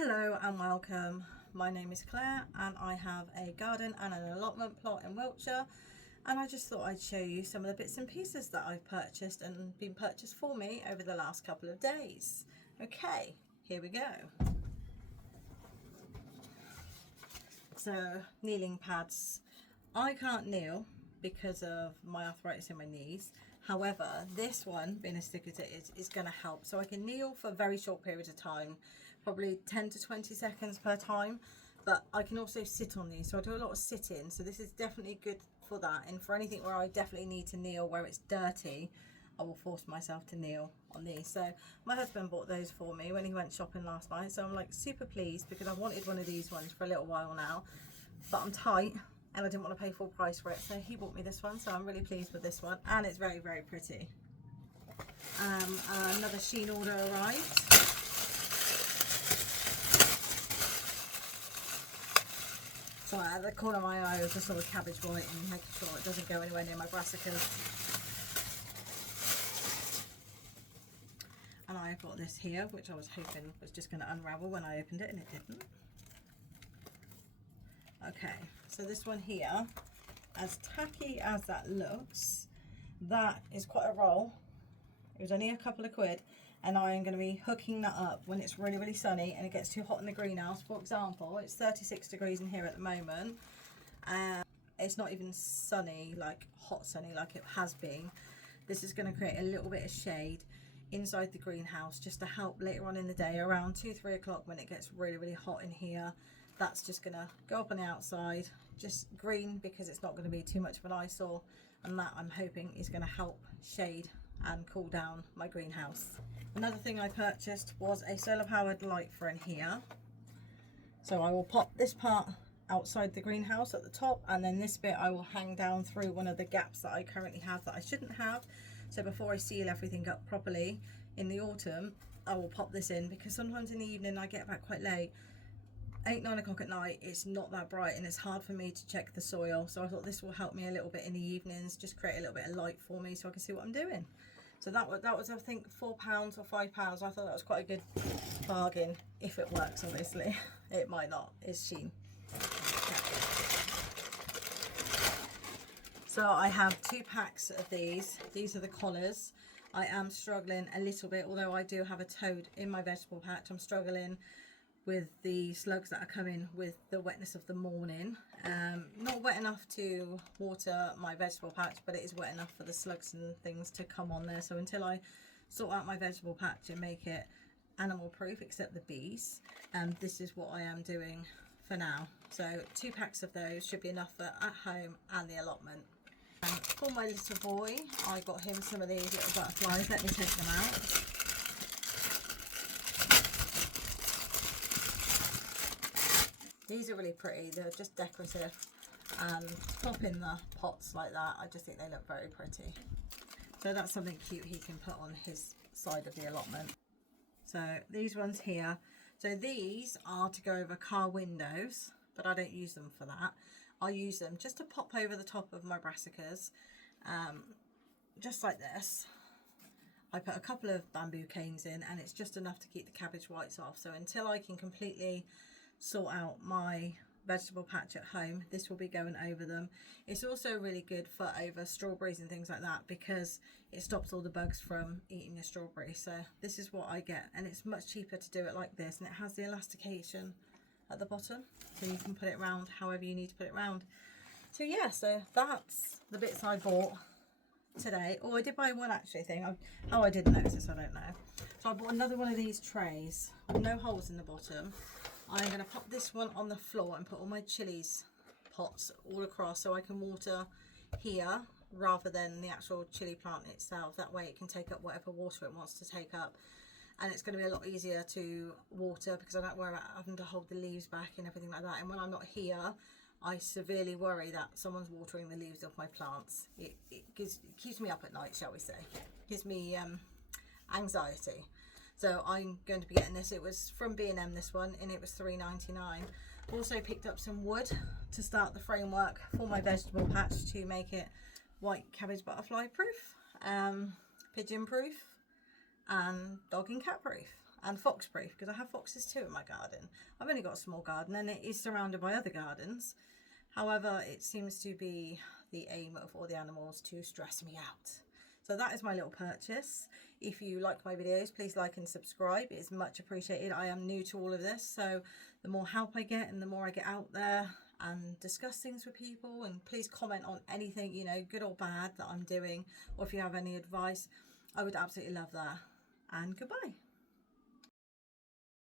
Hello and welcome. My name is Claire and I have a garden and an allotment plot in Wiltshire, and I just thought I'd show you some of the bits and pieces that I've purchased and been purchased for me over the last couple of days. Okay, here we go. So, kneeling pads. I can't kneel because of my arthritis in my knees. However, this one, being as thick as it is going to help. So I can kneel for very short periods of time, probably 10 to 20 seconds per time. But I can also sit on these. So I do a lot of sitting. So this is definitely good for that. And for anything where I definitely need to kneel, where it's dirty, I will force myself to kneel on these. So my husband bought those for me when he went shopping last night. So I'm like super pleased because I've wanted one of these ones for a little while now. But I'm tight and I didn't want to pay full price for it, so he bought me this one, so I'm really pleased with this one, and it's very, very pretty. Another Shein order arrived. So at the corner of my eye I just saw a cabbage white and making sure it doesn't go anywhere near my brassicas. And I got this here, which I was hoping was just going to unravel when I opened it, and it didn't. Okay, so this one here, as tacky as that looks, that is quite a roll. It was only a couple of quid, and I am going to be hooking that up when it's really, really sunny and it gets too hot in the greenhouse. For example, it's 36 degrees in here at the moment. It's not even sunny, like hot sunny like it has been. This is going to create a little bit of shade inside the greenhouse just to help later on in the day around 2-3 o'clock when it gets really, really hot in here. That's just going to go up on the outside, just green, because it's not going to be too much of an eyesore, and that I'm hoping is going to help shade and cool down my greenhouse. Another thing I purchased was a solar powered light for in here. So I will pop this part outside the greenhouse at the top, and then this bit I will hang down through one of the gaps that I currently have that I shouldn't have. So before I seal everything up properly in the autumn, I will pop this in, because sometimes in the evening I get back quite late, 8-9 o'clock at night, it's not that bright and it's hard for me to check the soil. So I thought this will help me a little bit in the evenings, just create a little bit of light for me so I can see what I'm doing. So that was I think £4 or £5. I thought that was quite a good bargain, if it works. Obviously it might not. It's Shein. So I have 2 packs of these. These are the collars. I am struggling a little bit, although I do have a toad in my vegetable patch. I'm struggling with the slugs that are coming with the wetness of the morning. Not wet enough to water my vegetable patch, but it is wet enough for the slugs and things to come on there. So until I sort out my vegetable patch and make it animal proof except the bees, this is what I am doing for now. So 2 packs of those should be enough for at home and the allotment. For my little boy, I got him some of these little butterflies. Let me take them out. These are really pretty. They're just decorative, and pop in the pots like that. I just think they look very pretty. So that's something cute he can put on his side of the allotment. So these ones here, so these are to go over car windows, but I don't use them for that. I use them just to pop over the top of my brassicas, just like this. I put a couple of bamboo canes in, and it's just enough to keep the cabbage whites off. So until I can completely sort out my vegetable patch at home, this will be going over them. It's also really good for over strawberries and things like that, because it stops all the bugs from eating your strawberry. So this is what I get, and it's much cheaper to do it like this, and it has the elastication at the bottom, so you can put it round however you need to put it round. So yeah, so that's the bits I bought today. Oh, I did buy one actually thing. Oh, I didn't notice this, I don't know. So I bought another one of these trays with no holes in the bottom. I'm going to pop this one on the floor and put all my chilies pots all across, so I can water here rather than the actual chili plant itself. That way it can take up whatever water it wants to take up, and it's going to be a lot easier to water because I don't worry about having to hold the leaves back and everything like that. And when I'm not here, I severely worry that someone's watering the leaves of my plants. It keeps me up at night, shall we say. Gives me anxiety. So I'm going to be getting this. It was from B&M, this one, and it was $3.99. Also picked up some wood to start the framework for my vegetable patch to make it white cabbage butterfly proof, pigeon proof, and dog and cat proof. and fox proof, because I have foxes too in my garden. I've only got a small garden and it is surrounded by other gardens. However, it seems to be the aim of all the animals to stress me out. So that is my little purchase. If you like my videos, please like and subscribe. It's much appreciated. I am new to all of this, so the more help I get and the more I get out there and discuss things with people, and please comment on anything, you know, good or bad that I'm doing, or if you have any advice, I would absolutely love that. And goodbye.